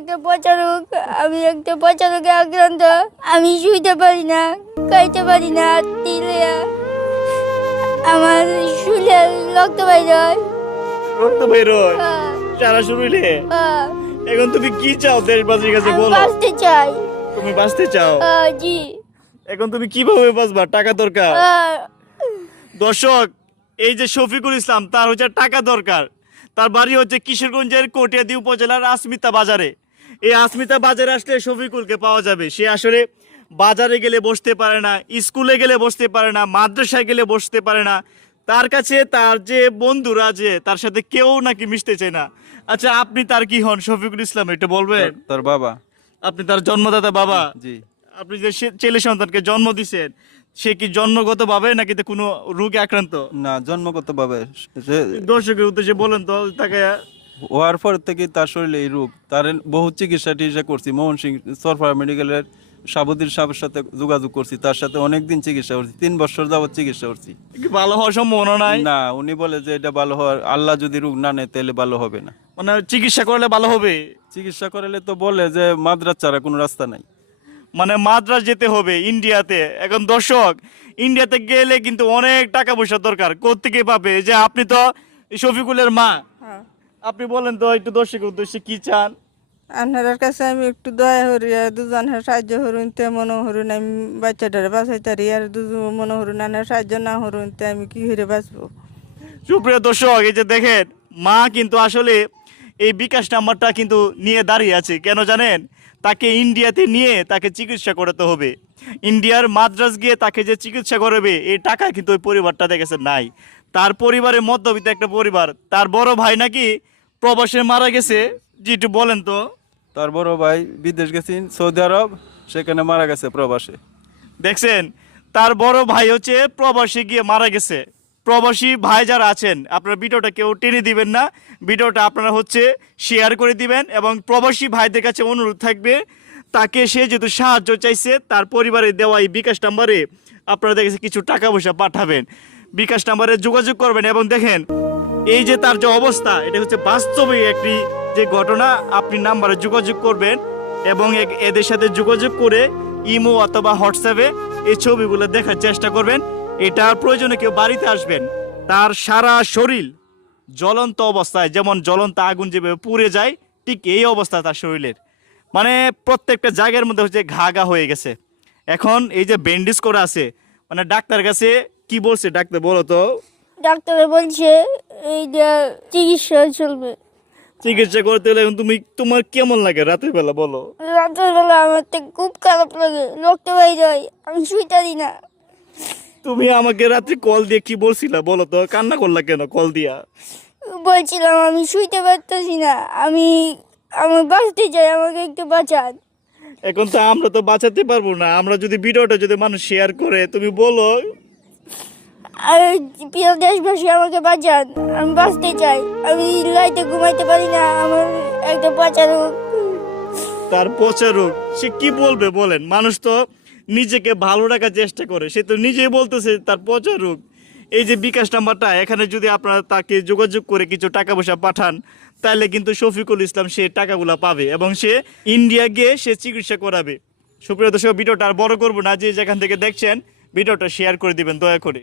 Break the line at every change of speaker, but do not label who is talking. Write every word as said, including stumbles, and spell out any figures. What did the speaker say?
একটা পচা রোগ, আমি একটা পচা রোগে আক্রান্ত। আমি শুইতে পারি না, খাইতে পারি না, দিলে আমার শুলে রক্ত বাইর হয়।
রক্ত বের হয়
হ্যাঁ,
সারা শরীরে।
হ্যাঁ।
এখন তুমি কি চাও দেশবাসীর কাছে
আমি
বলো?
বাঁচতে চাই।
তুমি বাঁচতে চাও?
হ্যাঁ, জি।
এখন তুমি কিভাবে বাঁচবা? টাকা দরকার।
হ্যাঁ,
দর্শক, এই যে শফিকুল ইসলাম, তার হচ্ছে টাকা দরকার। তার বাড়ি হচ্ছে কিশোরগঞ্জের কটিয়াদি উপজেলার আসমিতা বাজারে। এই আসমিতা বাজারে আসলে শফিকুলকে পাওয়া যাবে। সে আসলে বাজারে গেলে বসতে পারে না, স্কুলে গেলে বসতে পারে না, মাদ্রাসায় গেলে বসতে পারে না। তার কাছে তার যে বন্ধুরা যে তার সাথে কেউ নাকি মিশতে চায় না। আচ্ছা, আপনি তার কি হন শফিকুল ইসলাম, এটা বলবেন?
তার বাবা।
আপনি তার জন্মদাতা বাবা?
জি।
আপনি যে সে- ছেলে সন্তানকে জন্ম দিছেন, সে কি জন্মগত ভাবে নাকি তো কোনো রোগে আক্রান্ত?
না, জন্মগত ভাবে সে
দর্শকের উদ্দেশ্যে বলেন তো তাকে।
হওয়ার পর থেকে তার শরীরে এই রোগ। তার বহু চিকিৎসা টিকিৎসা করছি, মোহন সিং সরফরা মেডিকেলের সাবুদ্দিন সাহেবের সাথে যোগাযোগ করছি, তার সাথে অনেকদিন চিকিৎসা করছি, তিন বছর যাবত চিকিৎসা করছি।
কি ভালো হওয়ার সম্ভাবনা নাই?
না, উনি বলে যে এটা ভালো হওয়ার, আল্লাহ যদি রোগ না নেয় তাহলে ভালো হবে না।
মানে চিকিৎসা করলে ভালো হবে?
চিকিৎসা করালে তো বলে যে মাদ্রাজ ছাড়া কোনো রাস্তা নাই।
মানে মাদ্রাজ যেতে হবে ইন্ডিয়াতে। এখন দর্শক, ইন্ডিয়াতে গেলে কিন্তু অনেক টাকা পয়সা দরকার। কোত্থেকে পাবে? যে আপনি তো শফিকুলের মা,
হ্যাঁ।
আপনি বলেন তো একটু দর্শকের উদ্দেশ্যে কি চান?
আপনার কাছে আমি একটু দয়া করি, আর দুজনের সাহায্য করুন, তে মনে করুন আমি বাচ্চাটারে বাঁচাইতারি, আর দুজন মনে করুন আনার সাহায্য না করুন, তে আমি কি করে বাঁচবো?
সুপ্রিয় দর্শক, এই যে দেখেন, মা কিন্তু আসলে এই বিকাশ নাম্বারটা কিন্তু নিয়ে দাঁড়িয়ে আছে। কেন জানেন? তাকে ইন্ডিয়াতে নিয়ে তাকে চিকিৎসা করাতে হবে। ইন্ডিয়ার মাদ্রাজ গিয়ে তাকে যে চিকিৎসা করাবে, এই টাকা কিন্তু ওই পরিবারটা দেখেছে নাই। তার পরিবারের মধ্যবিত্ত একটা পরিবার। তার বড় ভাই নাকি প্রবাসে মারা গেছে। জি, একটু বলেন তো।
তার বড় ভাই বিদেশ গেছেন সৌদি আরব, সেখানে মারা গেছে প্রবাসে।
দেখছেন, তার বড় ভাই হচ্ছে প্রবাসী গিয়ে মারা গেছে। প্রবাসী ভাই যারা আছেন, আপনারা ভিডিওটা কেউ টেনে দিবেন না, ভিডিওটা আপনারা হচ্ছে শেয়ার করে দিবেন। এবং প্রবাসী ভাইদের কাছে অনুরোধ থাকবে, তাকে সে যেহেতু সাহায্য চাইছে, তার পরিবারের দেওয়া এই বিকাশ নাম্বারে আপনারা দেখেছে কিছু টাকা পয়সা পাঠাবেন, বিকাশ নাম্বারে যোগাযোগ করবেন। এবং দেখেন, এই যে তার যে অবস্থা, এটা হচ্ছে বাস্তবে একটি যে ঘটনা। আপনি নাম্বারে যোগাযোগ করবেন এবং এ- এদের সাথে যোগাযোগ করে ইমো অথবা হোয়াটসঅ্যাপে এই ছবিগুলো দেখার চেষ্টা করবেন। এটার প্রয়োজনে কেউ বাড়িতে আসবেন। তার সারা শরীর জ্বলন্ত অবস্থায়, যেমন জ্বলন্ত আগুন যেভাবে পুড়ে যায়, ঠিক এই অবস্থা তার শরীরের। মানে প্রত্যেকটা জায়গার মধ্যে হচ্ছে ঘা ঘা হয়ে গেছে। এখন এই যে ব্যান্ডেজ করা আছে, মানে ডাক্তার কাছে কি বলছে ডাক্তার বলো তো?
ডাক্তারে বলছে এইটা চিকিৎসা চলবে।
চিকিৎসা করতে হলে এখন তুমি, তোমার কেমন লাগে রাতের বেলা বলো?
রাতের বেলা আমার তো খুব খারাপ লাগে, রক্ত বাইর হয়, আমি শুইতে পারি না।
তুমি আমাকে রাত্রে কল দিয়ে কি বলছিলা বলো তো? কান্না করলা কেন কল দিয়া?
বলছিলাম আমি শুইতে পারতেছি না, আমি আমি বাঁচতে চাই, আমাকে একটু বাঁচান।
এখন তো আমরা তো বাঁচাতে পারবো না। আমরা যদি ভিডিওটা যদি মানুষ শেয়ার করে, তুমি বলো।
আর প্রিয় দেশবাসী আমাকে বাঁচান, আমি বাঁচতে চাই, আমি রাইতে ঘুমাইতে পারি না, আমার একটা বাঁচা রোগ।
তার পচা রোগ, সে কি বলবে বলেন? মানুষ তো নিজেকে ভালো রাখার চেষ্টা করে, সে তো নিজেই বলতেছে তার পচা রোগ। এই যে বিকাশ নাম্বারটা, এখানে যদি আপনারা তাকে যোগাযোগ করে কিছু টাকা পয়সা পাঠান, তাহলে কিন্তু শফিকুল ইসলাম সে টাকাগুলো পাবে এবং সে ইন্ডিয়া গিয়ে সে চিকিৎসা করাবে। সুপ্রিয় দর্শক, ভিডিওটা আর বড় করবো না, যে যেখান থেকে দেখছেন ভিডিওটা শেয়ার করে দিবেন দয়া করে।